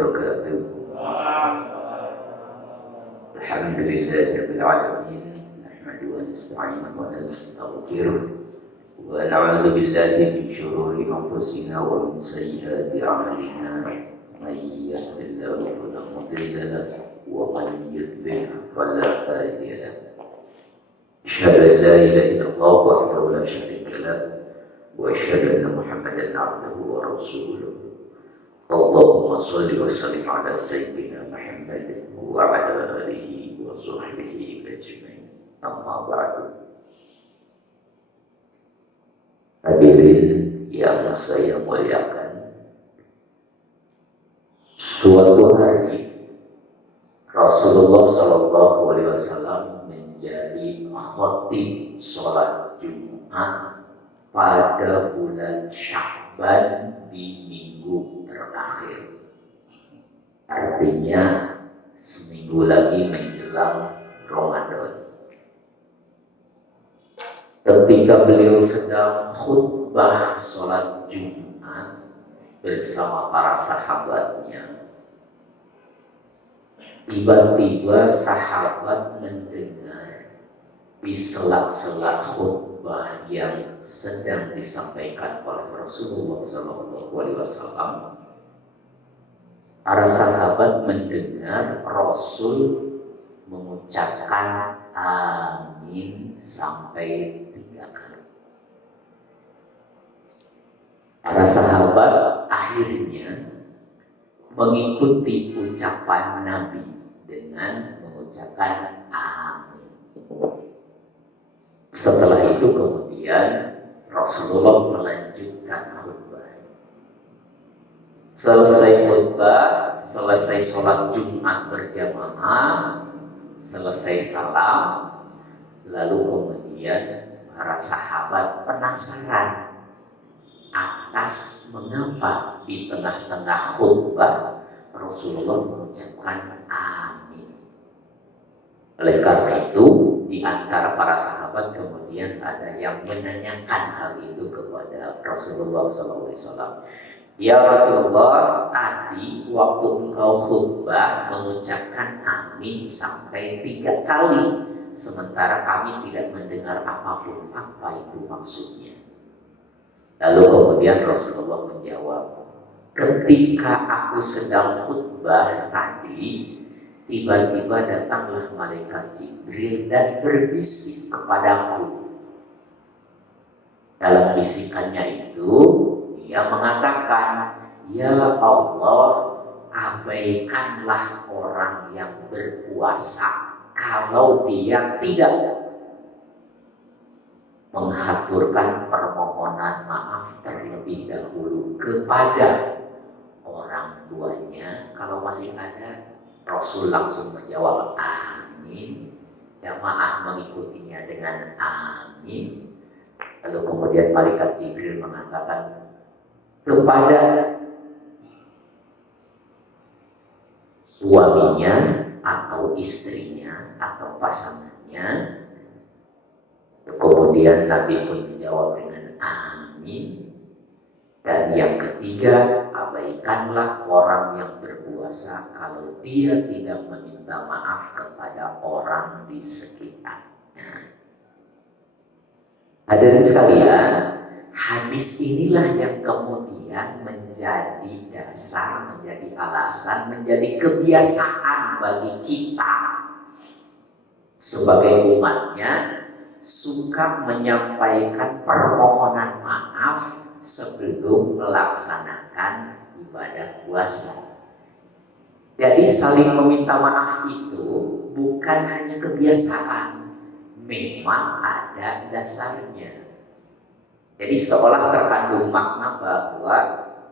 wabarakatuh. Alhamdulillahirabbil alamin. Nahmaduhu wa nasta'inuhu wa nastaghfiruh wa na'udzu billahi min shururi anfusina wa min sayyiati a'malina. May yahdihillahu fala mudilla lahu wa man yudlil fala hadiya lahu. Asyhadu an la ilaha illallah wahdahu la syarika lahu wa asyhadu anna Muhammadan 'abduhu wa rasuluh. Allahumma shalli wa sallim ala sayyidina Muhammad wa ala alihi wa sahbihi ajma'in. Amma ba'du. Hadirin yang saya muliakan, suatu hari Rasulullah SAW menjadi khatib sholat Jumat pada bulan Sya'ban di minggu terakhir. Artinya seminggu lagi menjelang Ramadan. Ketika beliau sedang khutbah sholat Jumat bersama para sahabatnya, tiba-tiba sahabat mendengar di sela-sela khutbah yang sedang disampaikan oleh Rasulullah SAW, para sahabat mendengar Rasul mengucapkan amin sampai 3 kali. Para sahabat akhirnya mengikuti ucapan Nabi dengan mengucapkan amin. Setelah itu kemudian Rasulullah melanjutkan khutbah. Selesai khutbah, selesai sholat Jumat berjamaah, selesai salam, lalu kemudian para sahabat penasaran atas mengapa di tengah-tengah khutbah Rasulullah mengucapkan amin. Oleh karena itu, di antara para sahabat kemudian ada yang menanyakan hal itu kepada Rasulullah SAW. Ya Rasulullah, tadi waktu engkau khutbah mengucapkan amin sampai 3 kali, sementara kami tidak mendengar apapun. Apa itu maksudnya? Lalu kemudian Rasulullah menjawab, ketika aku sedang khutbah tadi, tiba-tiba datanglah malaikat Jibril dan berbisik kepadaku. Dalam bisikannya itu, dia mengatakan, ya Allah, abaikanlah orang yang berpuasa kalau dia tidak mengaturkan permohonan maaf terlebih dahulu kepada orang tuanya. Kalau masih ada, Rasul langsung menjawab amin, jamaah mengikutinya dengan amin. Lalu kemudian malaikat Jibril mengatakan kepada suaminya atau istrinya atau pasangannya. Kemudian Nabi pun dijawab dengan amin. Dan yang ketiga, abaikanlah orang yang berpuasa kalau dia tidak meminta maaf kepada orang di sekitarnya. Hadirin sekalian, hadis inilah yang kemudian menjadi dasar, menjadi alasan, menjadi kebiasaan bagi kita sebagai umatnya suka menyampaikan permohonan maaf sebelum melaksanakan ibadah puasa. Jadi saling meminta maaf itu bukan hanya kebiasaan, memang ada dasarnya. Jadi seolah terkandung makna bahwa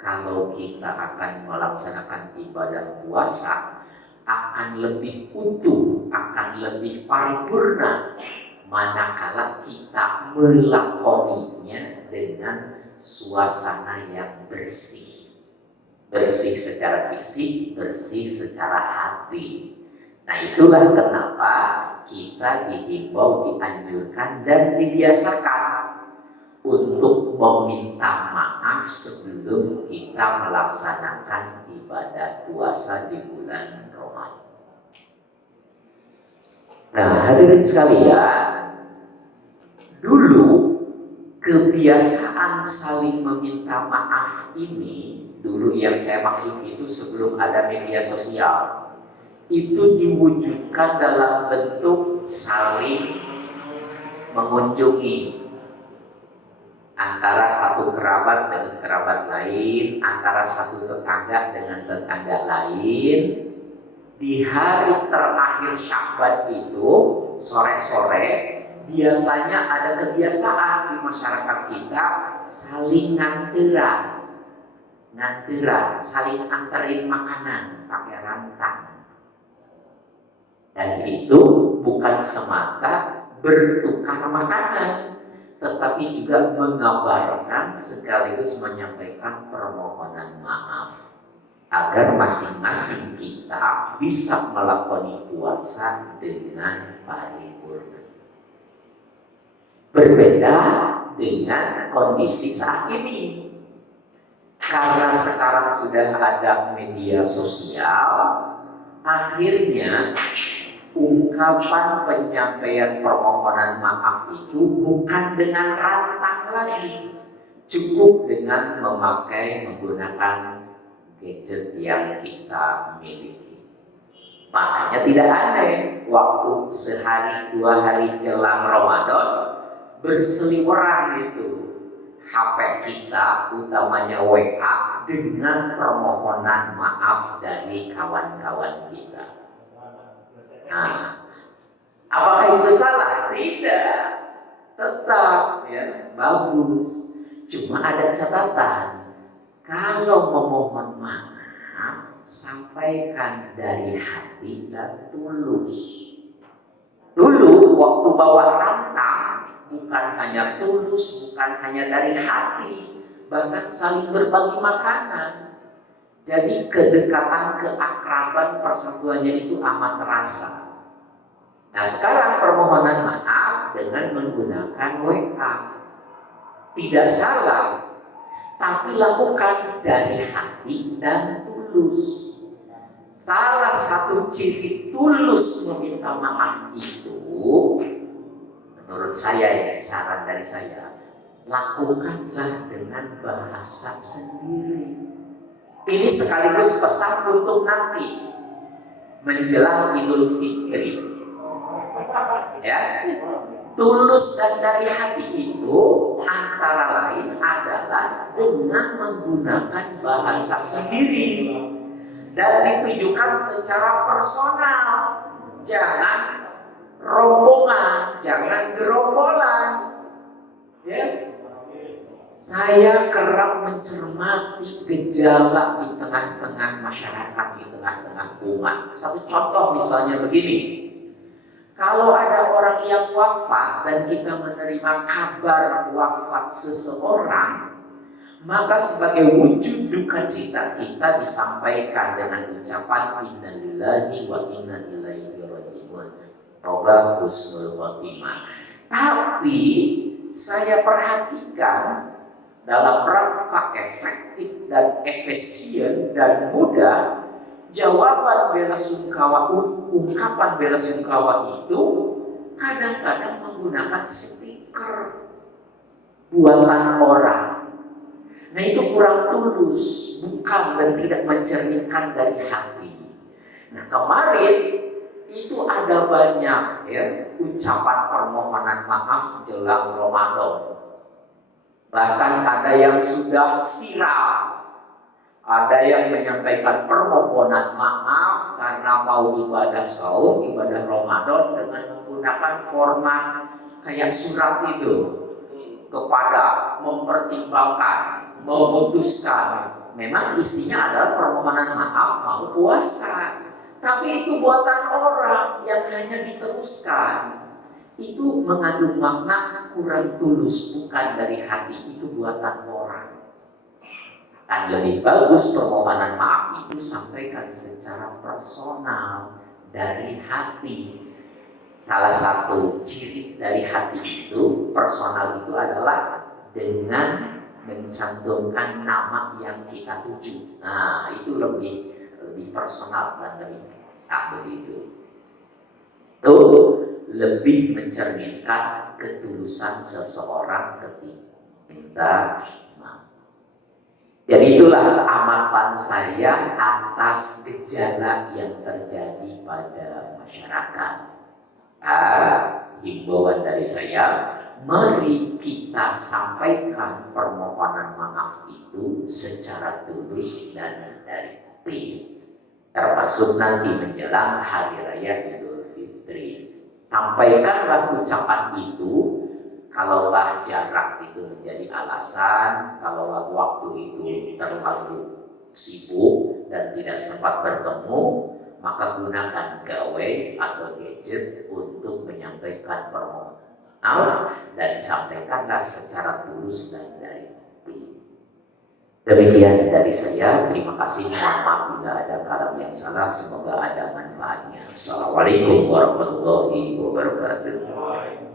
kalau kita akan melaksanakan ibadah puasa akan lebih utuh, akan lebih paripurna manakala kita melakoninya dengan suasana yang bersih. Bersih secara fisik, bersih secara hati. Nah, itulah kenapa kita dihimbau, dianjurkan dan dibiasakan untuk meminta maaf sebelum kita melaksanakan ibadah puasa di bulan Ramadan. Nah, hadirin sekalian, dulu kebiasaan saling meminta maaf ini, dulu yang saya maksud itu sebelum ada media sosial, itu diwujudkan dalam bentuk saling mengunjungi antara satu kerabat dengan kerabat lain, antara satu tetangga dengan tetangga lain. Di hari terakhir Syakban itu, sore-sore, biasanya ada kebiasaan di masyarakat kita saling nganteran, saling anterin makanan pakai rantang. Dan itu bukan semata bertukar makanan, tetapi juga mengabarkan sekaligus menyampaikan permohonan maaf agar masing-masing kita bisa melakoni puasa dengan paripurna. Berbeda dengan kondisi saat ini, karena sekarang sudah ada media sosial, akhirnya ungkapan penyampaian permohonan maaf itu bukan dengan rantang lagi, cukup dengan menggunakan gadget yang kita miliki. Makanya tidak aneh waktu sehari dua hari jelang Ramadan berseliweran itu HP kita, utamanya WA, dengan permohonan maaf dari kawan-kawan kita. Nah, apakah itu salah? Tidak, tetap ya bagus. Cuma ada catatan, kalau memohon maaf sampaikan dari hati dan tulus. Dulu waktu bawa rantang bukan hanya tulus, bukan hanya dari hati, bahkan saling berbagi makanan. Jadi kedekatan, keakraban, persatuannya itu amat terasa. Nah, sekarang permohonan maaf dengan menggunakan WA. Tidak salah, tapi lakukan dari hati dan tulus. Salah satu ciri tulus meminta maaf itu, menurut saya ya, saran dari saya, lakukanlah dengan bahasa sendiri. Ini sekaligus pesan untuk nanti menjelang Idul Fitri. Ya, tulus dan dari hati itu antara lain adalah dengan menggunakan bahasa sendiri dan ditujukan secara personal. Jangan rombongan, jangan gerombolan. Ya. Saya kerap mencermati gejala di tengah-tengah masyarakat, di tengah-tengah umat. Satu contoh misalnya begini. Kalau ada orang yang wafat dan kita menerima kabar wafat seseorang, maka sebagai wujud duka cita kita disampaikan dengan ucapan innalillahi wa inna ilaihi raji'un. Semoga husnul khotimah. Tapi saya perhatikan dalam rangka efektif dan efisien dan mudah, jawaban bela sungkawa, ungkapan bela sungkawa itu kadang-kadang menggunakan stiker buatan orang. Nah, itu kurang tulus, bukan dan tidak mencerminkan dari hati. Nah, kemarin itu ada banyak ya ucapan permohonan maaf jelang Ramadan. Bahkan ada yang sudah viral, ada yang menyampaikan permohonan maaf karena mau ibadah saum, ibadah Ramadan dengan menggunakan format kayak surat itu kepada mempertimbangkan, memutuskan. Memang isinya adalah permohonan maaf mau puasa, tapi itu buatan orang yang hanya diteruskan. Itu mengandung makna kurang tulus, bukan dari hati, itu buatan orang. Dan lebih bagus permohonan maaf itu sampaikan secara personal dari hati. Salah satu ciri dari hati itu, personal itu adalah dengan mencantumkan nama yang kita tuju. Nah, itu lebih lebih personal dan lebih begitu. Itu lebih mencerminkan ketulusan seseorang ketika minta maaf. Dan itulah amatan saya atas gejala yang terjadi pada masyarakat. Himbauan dari saya, mari kita sampaikan permohonan maaf itu secara tulus dan dari hati, termasuk nanti menjelang Hari Raya Idul Fitri. Sampaikanlah ucapan itu. Kalaulah jarak itu menjadi alasan, kalaulah waktu itu terlalu sibuk dan tidak sempat bertemu, maka gunakan gawai atau gadget untuk menyampaikan permohonan maaf dan sampaikanlah secara tulus dan dari hati. Demikian dari saya. Terima kasih. Mohon maaf bila ada kalam yang salah. Semoga ada manfaatnya. Assalamualaikum warahmatullahi wabarakatuh.